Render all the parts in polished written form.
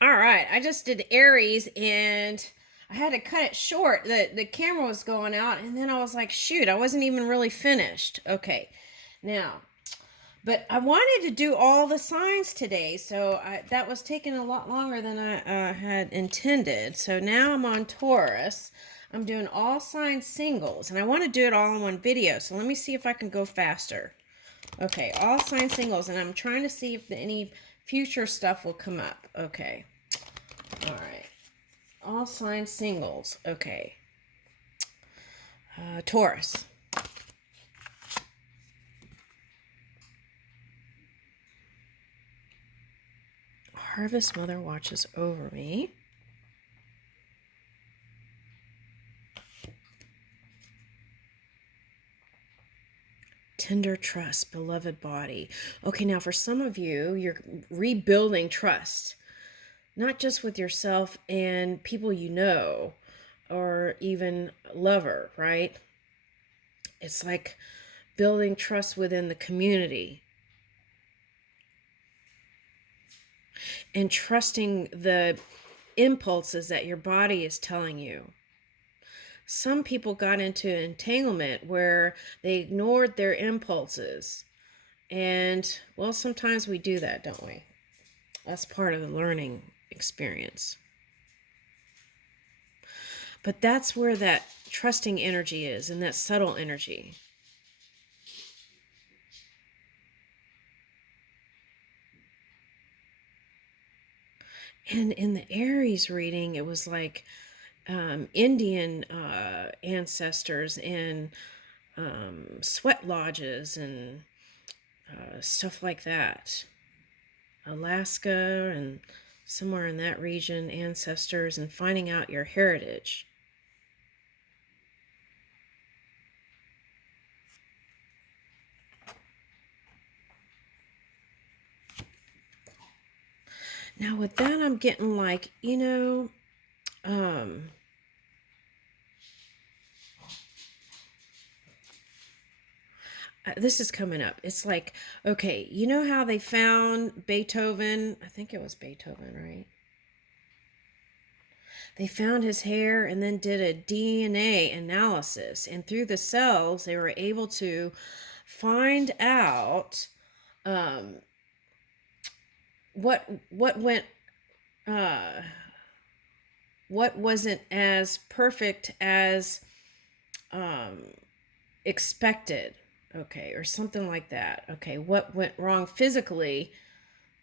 All right, I just did Aries and I had to cut it short. The camera was going out, and then I was like, shoot, I wasn't even really finished. Okay, now, but I wanted to do all the signs today, so that was taking a lot longer than I had intended. So now I'm on Taurus. I'm doing all signs singles, and I want to do it all in one video. So let me see if I can go faster. Okay, all sign singles, and I'm trying to see if any future stuff will come up. Okay, all right. All sign singles. Okay. Taurus. Harvest Mother watches over me. Tender trust, beloved body. Okay, now for some of you, you're rebuilding trust, not just with yourself and people you know, or even lover, right? It's like building trust within the community and trusting the impulses that your body is telling you. Some people got into entanglement where they ignored their impulses. And, well, sometimes we do that, don't we? That's part of the learning experience. But that's where that trusting energy is, and that subtle energy. And in the Aries reading, it was like Indian ancestors and sweat lodges and stuff like that. Alaska and somewhere in that region, ancestors, and finding out your heritage. Now with that, I'm getting like, this is coming up. It's like, okay, you know how they found Beethoven? I think it was Beethoven, right? They found his hair and then did a DNA analysis. And through the cells, they were able to find out um, what went uh, what wasn't as perfect as um, expected, okay, or something like that. Okay, what went wrong physically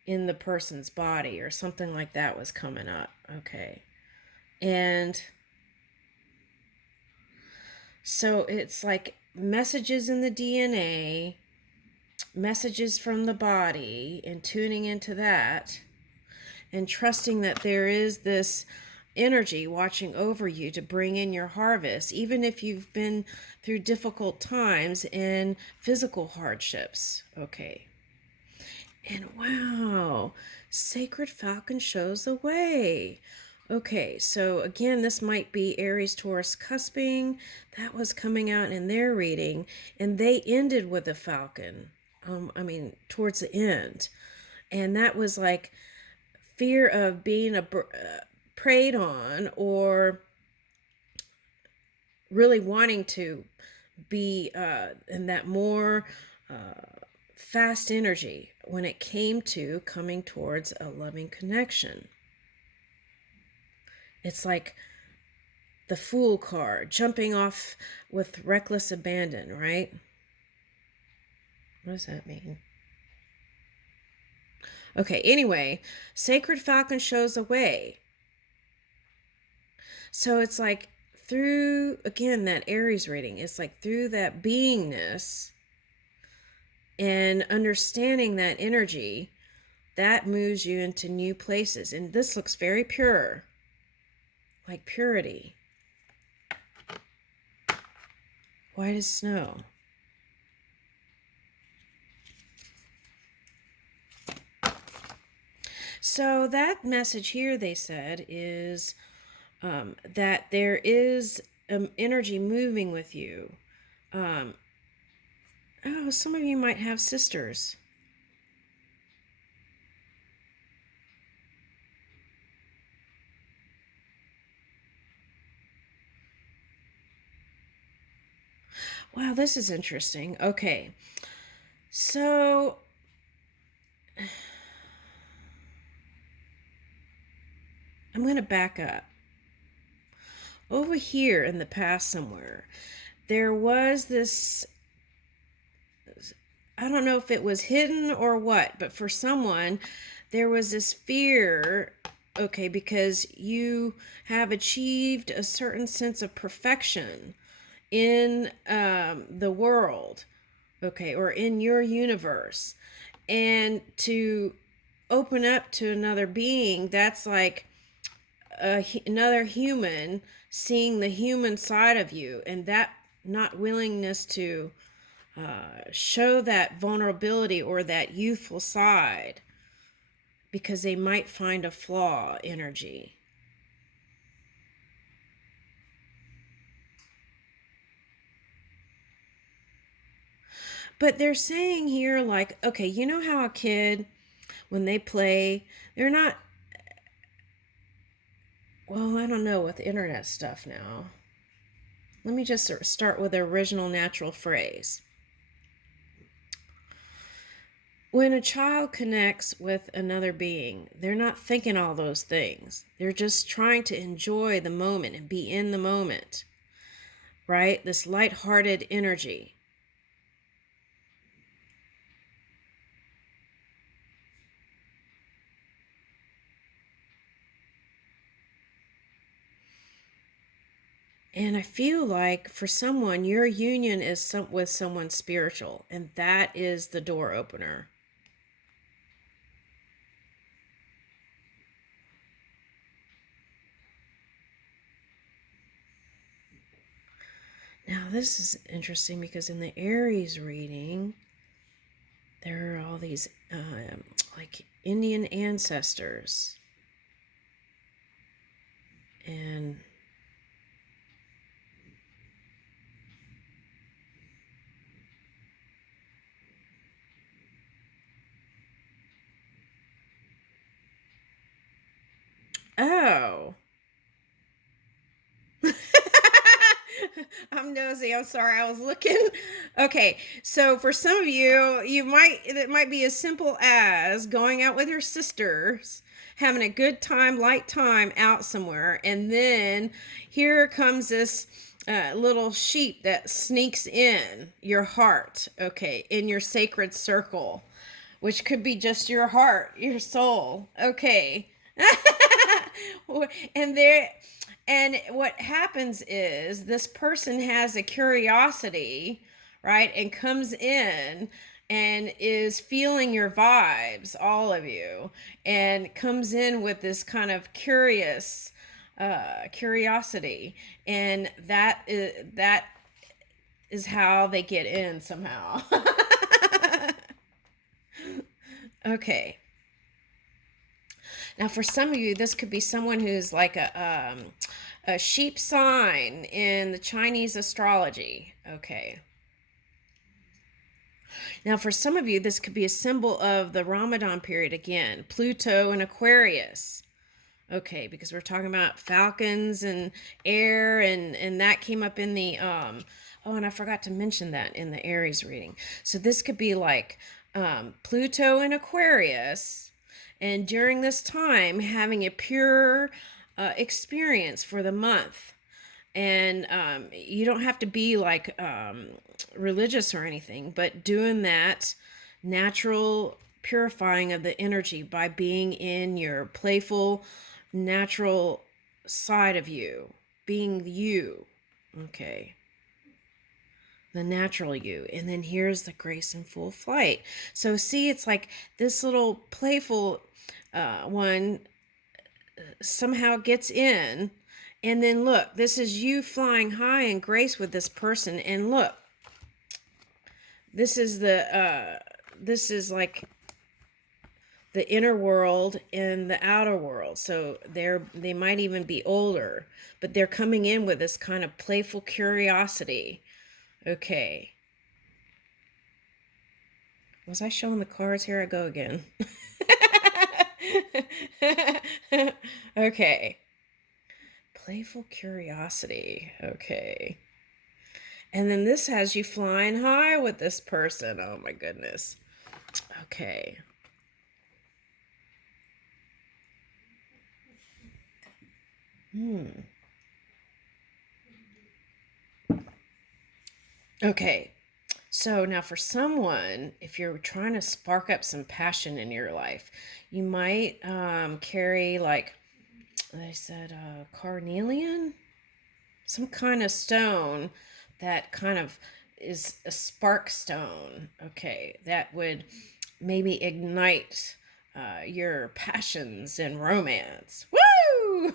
in the person's body, or something like that was coming up. Okay, and so it's like messages in the DNA, messages from the body, and tuning into that and trusting that there is this energy watching over you to bring in your harvest, even if you've been through difficult times and physical hardships. Okay. And wow, Sacred Falcon shows the way. Okay, so again, this might be Aries Taurus cusping. That was coming out in their reading, and they ended with a falcon. Towards the end. And that was like fear of being preyed on, or really wanting to be in that more fast energy when it came to coming towards a loving connection. It's like the Fool card, jumping off with reckless abandon, right? What does that mean? Okay, anyway, Sacred Falcon shows a way. So it's like through, again, that Aries reading, it's like through that beingness and understanding that energy, that moves you into new places. And this looks very pure, like purity. White as snow. So that message here, they said, is that there is energy moving with you. Some of you might have sisters. Wow, this is interesting. Okay. So I'm going to back up. Over here in the past somewhere, there was this, I don't know if it was hidden or what, but for someone, there was this fear, okay, because you have achieved a certain sense of perfection in the world, okay, or in your universe. And to open up to another being, that's like another human seeing the human side of you, and that not willingness to show that vulnerability or that youthful side because they might find a flaw energy. But they're saying here, like, okay, you know how a kid, when they play, they're not, well, I don't know with internet stuff now. Let me just start with the original natural phrase. When a child connects with another being, they're not thinking all those things. They're just trying to enjoy the moment and be in the moment, right? This lighthearted energy. And I feel like for someone, your union is with someone spiritual, and that is the door opener. Now, this is interesting because in the Aries reading, there are all these like Indian ancestors. And oh. I'm nosy. I'm sorry. I was looking. Okay. So for some of you, it might be as simple as going out with your sisters, having a good time, light time out somewhere. And then here comes this little sheep that sneaks in your heart. Okay. In your sacred circle, which could be just your heart, your soul. Okay. and there and what happens is this person has a curiosity, right, and comes in and is feeling your vibes, all of you, and comes in with this kind of curiosity, and that is how they get in somehow. Okay. Now, for some of you, this could be someone who's like a sheep sign in the Chinese astrology. Okay. Now, for some of you, this could be a symbol of the Ramadan period again, Pluto and Aquarius. Okay, because we're talking about falcons and air, and that came up in the oh, and I forgot to mention that in the Aries reading. So this could be like Pluto and Aquarius, and during this time having a pure experience for the month. And you don't have to be like religious or anything, but doing that natural purifying of the energy by being in your playful, natural side of you, being you. Okay. The natural you. And then here's the grace in full flight. So see, it's like this little playful one somehow gets in, and then look, this is you flying high in grace with this person, and look, this is like the inner world and the outer world. So they might even be older, but they're coming in with this kind of playful curiosity. Okay. Was I showing the cards? Here I go again. Okay. Playful curiosity. Okay. And then this has you flying high with this person. Oh my goodness. Okay. Okay. So now for someone, if you're trying to spark up some passion in your life, you might carry, like they said, carnelian, some kind of stone that kind of is a spark stone. Okay, that would maybe ignite your passions and romance. Woo!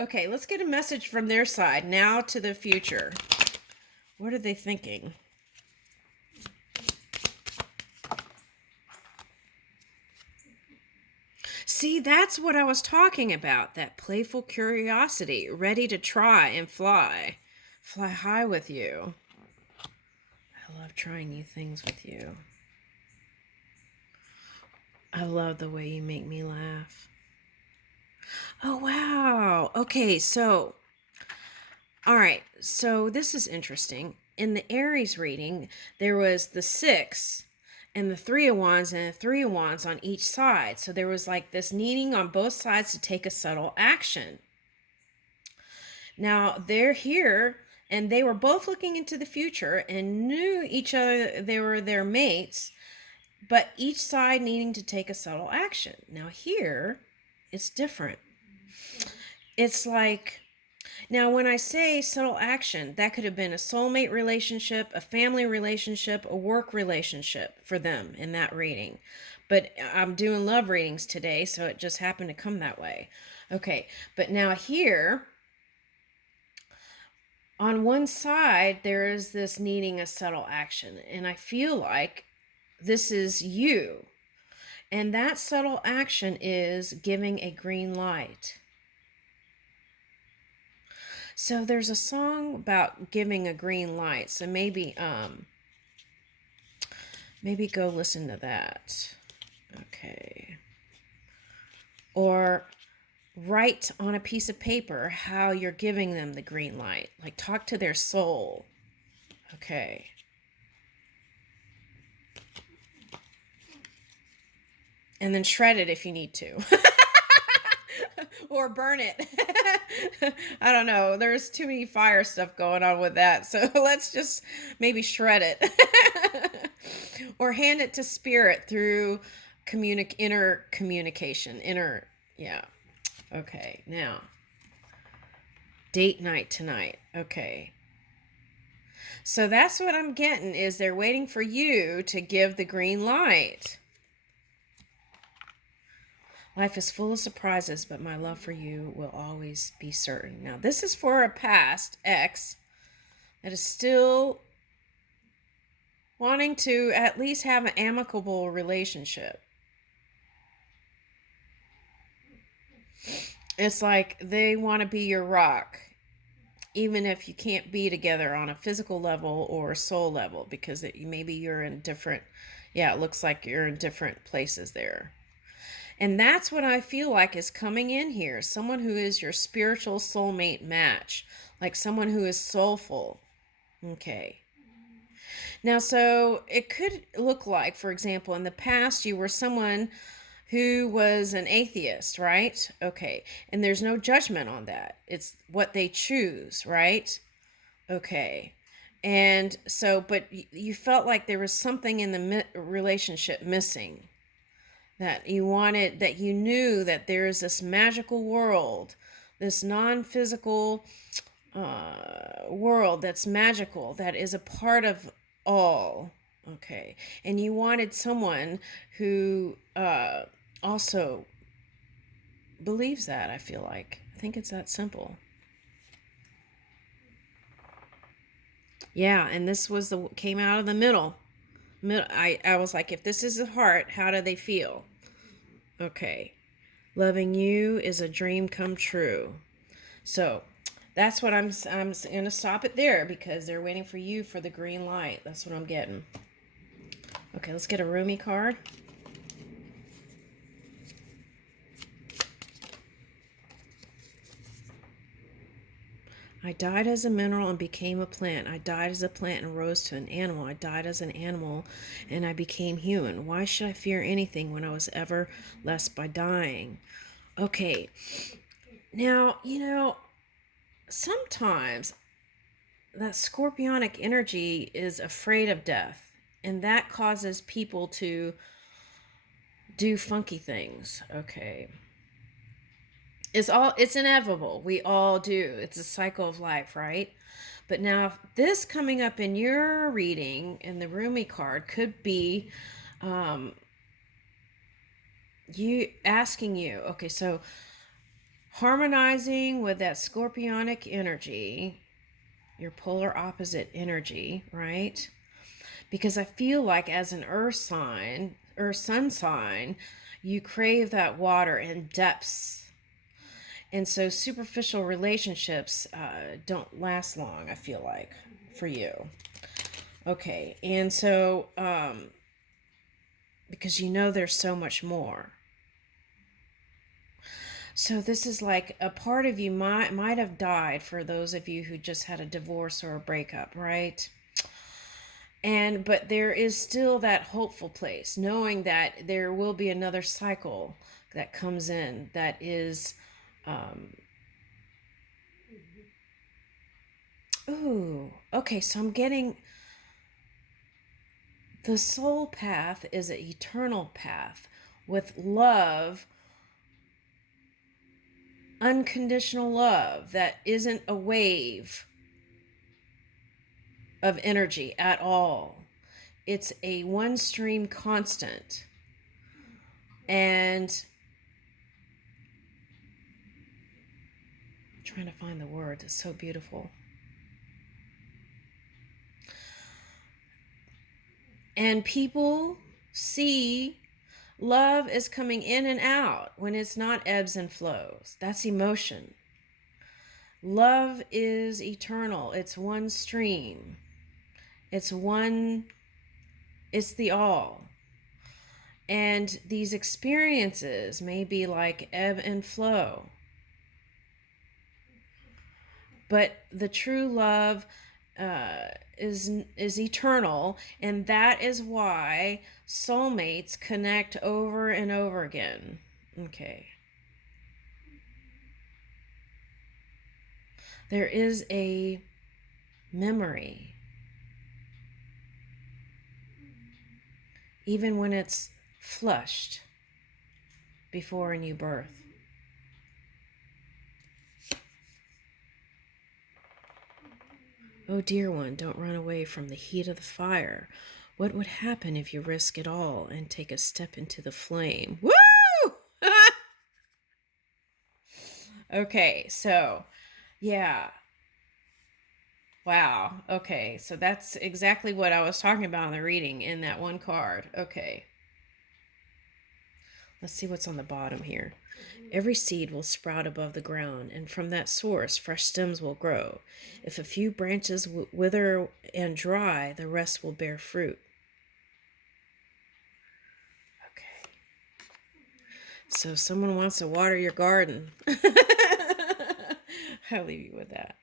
Okay, let's get a message from their side now to the future. What are they thinking? See, that's what I was talking about. That playful curiosity, ready to try and fly. Fly high with you. I love trying new things with you. I love the way you make me laugh. Oh, wow. Okay, so, all right. So this is interesting. In the Aries reading, there was the 6 and the 3 of Wands and the 3 of Wands on each side. So there was like this needing on both sides to take a subtle action. Now they're here and they were both looking into the future and knew each other, they were their mates, but each side needing to take a subtle action. Now here, it's different. It's like, now when I say subtle action, that could have been a soulmate relationship, a family relationship, a work relationship for them in that reading. But I'm doing love readings today, so it just happened to come that way. Okay, but now here, on one side, there is this needing a subtle action, and I feel like this is you. And that subtle action is giving a green light. So there's a song about giving a green light. So maybe go listen to that. Okay. Or write on a piece of paper how you're giving them the green light. Like talk to their soul. Okay. And then shred it if you need to. Or burn it. I don't know. There's too many fire stuff going on with that. So let's just maybe shred it. Or hand it to spirit through inner communication. Yeah. Okay. Now, date night tonight. Okay. So that's what I'm getting, is they're waiting for you to give the green light. Life is full of surprises, but my love for you will always be certain. Now, this is for a past ex that is still wanting to at least have an amicable relationship. It's like they want to be your rock, even if you can't be together on a physical level or soul level, because maybe you're in different, it looks like you're in different places there. And that's what I feel like is coming in here. Someone who is your spiritual soulmate match. Like someone who is soulful. Okay. Now, so it could look like, for example, in the past, you were someone who was an atheist, right? Okay. And there's no judgment on that. It's what they choose, right? Okay. And so, but you felt like there was something in the relationship missing. That you wanted, that you knew that there is this magical world, this non-physical world that's magical, that is a part of all. Okay. And you wanted someone who also believes that, I feel like. I think it's that simple. Yeah, and this was came out of the middle. I was like, if this is the heart, how do they feel? Okay. Loving you is a dream come true. So that's what I'm going to stop it there, because they're waiting for you for the green light. That's what I'm getting. Okay, let's get a Rumi card. I died as a mineral and became a plant. I died as a plant and rose to an animal. I died as an animal and I became human. Why should I fear anything when I was ever less by dying? Okay, now, sometimes that scorpionic energy is afraid of death, and that causes people to do funky things. Okay. It's inevitable. We all do. It's a cycle of life, right? But now this coming up in your reading in the Rumi card could be you asking you, okay, so harmonizing with that scorpionic energy, your polar opposite energy, right? Because I feel like as an earth sign, earth sun sign, you crave that water and depths. And so superficial relationships don't last long, I feel like, for you. Okay, and so because there's so much more. So this is like a part of you might have died, for those of you who just had a divorce or a breakup, right? But there is still that hopeful place, knowing that there will be another cycle that comes in that is ooh, okay, so I'm getting the soul path is an eternal path with love, unconditional love that isn't a wave of energy at all. It's a one stream constant. And I'm trying to find the words, it's so beautiful. And people see love is coming in and out when it's not ebbs and flows. That's emotion. Love is eternal. It's one stream. It's the all. And these experiences may be like ebb and flow. But the true love is eternal, and that is why soulmates connect over and over again. Okay. There is a memory, even when it's flushed before a new birth. Oh, dear one, don't run away from the heat of the fire. What would happen if you risk it all and take a step into the flame? Woo! Okay, so, yeah. Wow. Okay, so that's exactly what I was talking about in the reading in that one card. Okay. Let's see what's on the bottom here. Every seed will sprout above the ground, and from that source, fresh stems will grow. If a few branches wither and dry, the rest will bear fruit. Okay. So, someone wants to water your garden. I'll leave you with that.